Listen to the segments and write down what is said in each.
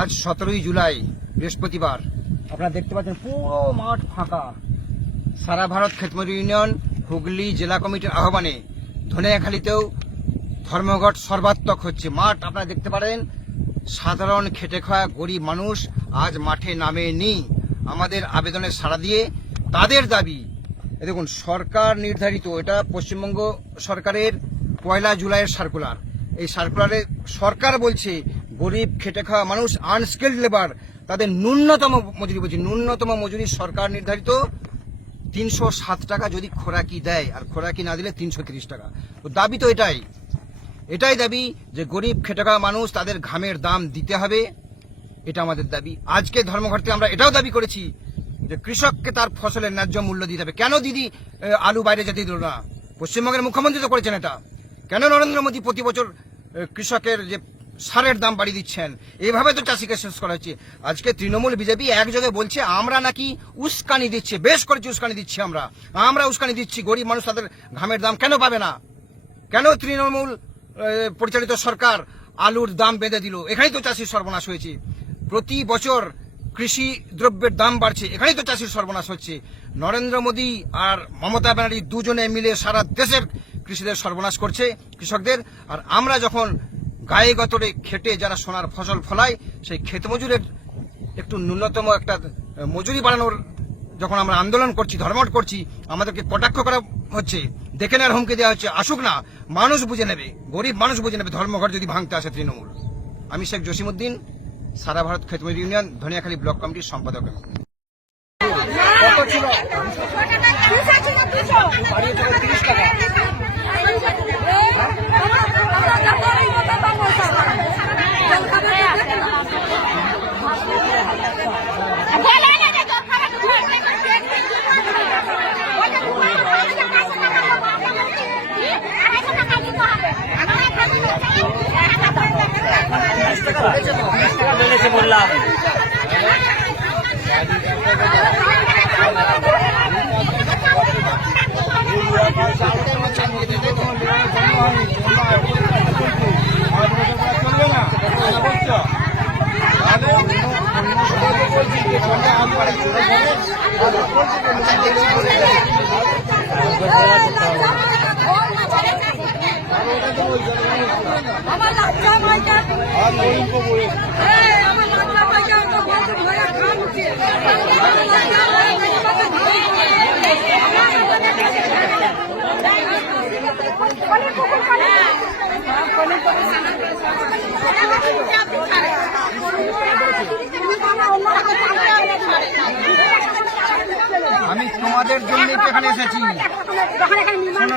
আজ সতেরোই জুলাই বৃহস্পতিবার। আপনারা দেখতে পাচ্ছেন পুরো মাঠ ফাঁকা। সারা ভারত খেতমজুর ইউনিয়ন, হুগলি জেলা কমিটির আহ্বানে ধনিয়াখালীতেও ধর্মঘট সর্বাত্মক হচ্ছে। মাঠ আপনারা দেখতে পারেন, সাধারণ খেটে খাওয়া গরিব মানুষ আজ মাঠে নামে নামেনি। আমাদের আবেদনে সাড়া দিয়ে তাদের দাবি দেখুন, সরকার নির্ধারিত, এটা পশ্চিমবঙ্গ সরকারের পয়লা জুলাইয়ের সার্কুলার এই সার্কুলারে সরকার বলছে, গরিব খেটে খাওয়া মানুষ আনস্কিল্ড লেবার তাদের ন্যূনতম মজুরি বলছি ন্যূনতম মজুরি সরকার নির্ধারিত তিনশো সাত টাকা যদি খোরাকি দেয়, আর খোরাকি না দিলে তিনশো তিরিশ টাকা। তো দাবি তো এটাই। এটাই দাবি যে গরিব খেটে মানুষ তাদের ঘামের দাম দিতে হবে, এটা আমাদের দাবি। আজকে ধর্মঘটে আমরা এটাও দাবি করেছি যে কৃষককে তার ফসলের ন্যায্য মূল্য দিতে হবে। কেন দিদি আলু বাইরে যেতে দিল না? পশ্চিমবঙ্গের মুখ্যমন্ত্রী তো করেছেন এটা। কেন নরেন্দ্র মোদী প্রতি বছর কৃষকের যে সারের দাম বাড়িয়ে দিচ্ছেন। এভাবে তো চাষিকে শেষ করা হচ্ছে। আজকে তৃণমূল বিজেপি একযোগে বলছে, আমরা নাকি উস্কানি দিচ্ছে। বেশ করেছি, উস্কানি দিচ্ছি আমরা। আমরা উস্কানি দিচ্ছি, গরিব মানুষ তাদের ঘামের দাম কেন পাবে না? কেন তৃণমূল পরিচালিত সরকার আলুর দাম বেঁধে দিল? এখানেই তো চাষির সর্বনাশ হয়েছে। প্রতি বছর কৃষি দ্রব্যের দাম বাড়ছে, এখানেই তো চাষির সর্বনাশ হচ্ছে। নরেন্দ্র মোদী আর মমতা ব্যানার্জি দুজনে মিলে সারা দেশের কৃষিদের সর্বনাশ করছে কৃষকদের। আর আমরা যখন গায়ে গতরে খেটে যারা সোনার ফসল ফলায় সেই ক্ষেত মজুরের একটু ন্যূনতম একটা মজুরি বাড়ানোর যখন আমরা আন্দোলন করছি ধর্মঘট করছি আমাদেরকে কটাক্ষ করা হচ্ছে দেখে নেওয়ার হুমকি দেওয়া হচ্ছে আসুক না মানুষ বুঝে নেবে গরিব মানুষ বুঝে নেবে ধর্মঘট যদি ভাঙতে আসে তৃণমূল আমি শেখ জসিমুদ্দিন সারা ভারত খেতমজুর ইউনিয়ন ধনিয়াখালী ব্লক কমিটির সম্পাদক কত ছিল বললাম আমার লাচ্চা মাইকা আমার আমি তোমাদের জন্য এখানে এসেছি। শোনো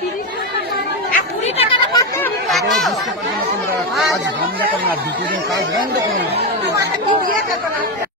তিরিশ টাকা দিয়েছে তো কুড়ি কত বুঝতে পারছ না তোমরা। কাজ বন্ধ করো না দুটো দিন কাজ বন্ধ করো না।